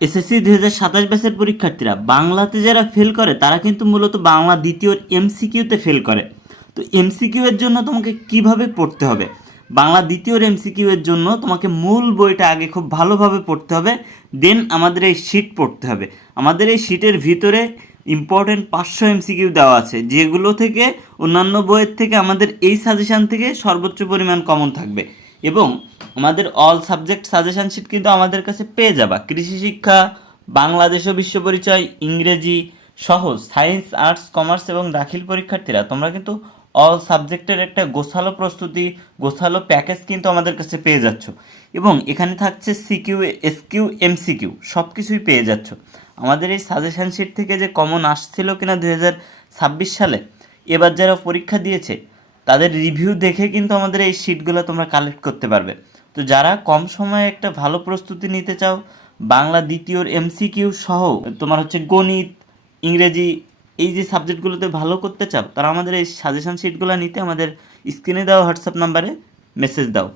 SSC 2027 ব্যাচের পরীক্ষার্থীরা বাংলাতে যারা ফেল করে তারা কিন্তু মূলত বাংলা দ্বিতীয় এমসিকিউতে ফেল করে। তো এমসিকিউ এর জন্য তোমাকে কিভাবে পড়তে হবে, বাংলা দ্বিতীয়র এমসিকিউ এর জন্য তোমাকে মূল বইটা আগে খুব ভালোভাবে পড়তে হবে, দেন আমাদের এই শিট পড়তে হবে। আমাদের এই শিটের ভিতরে ইম্পর্টেন্ট 500 এমসিকিউ দেওয়া আছে, যেগুলো থেকে অন্যান্য বইয়ের থেকে আমাদের এই সাজেশান থেকে সর্বোচ্চ পরিমাণ কমন থাকবে। এবং আমাদের অল সাবজেক্ট সাজেশান শিট কিন্তু আমাদের কাছে পেয়ে যাবা। কৃষি শিক্ষা, বাংলাদেশ ও বিশ্ব পরিচয়, ইংরেজি সহ সায়েন্স, আর্টস, কমার্স এবং দাখিল পরীক্ষার্থীরা তোমরা কিন্তু অল সাবজেক্টের একটা গোছালো প্রস্তুতি, গোছালো প্যাকেজ কিন্তু আমাদের কাছে পেয়ে যাচ্ছ। এবং এখানে থাকছে সিকিউ, এসকিউ, এমসিকিউ সব কিছুই পেয়ে যাচ্ছ। আমাদের এই সাজেশান শিট থেকে যে কমন আসছিল কিনা 2026 সালে, এবার যারা পরীক্ষা দিয়েছে তাদের রিভিউ দেখে কিন্তু আমাদের এই শিটগুলো তোমরা কালেক্ট করতে পারবে। তো যারা কম সময়ে একটা ভালো প্রস্তুতি নিতে চাও, বাংলা দ্বিতীয়র এমসিকিউ সহ তোমার হচ্ছে গণিত, ইংরেজি, এই যে সাবজেক্টগুলোতে ভালো করতে চাও, তারা আমাদের এই সাজেশন শিটগুলো নিতে আমাদের স্ক্রিনে দেওয়া হোয়াটসঅ্যাপ নাম্বারে মেসেজ দাও।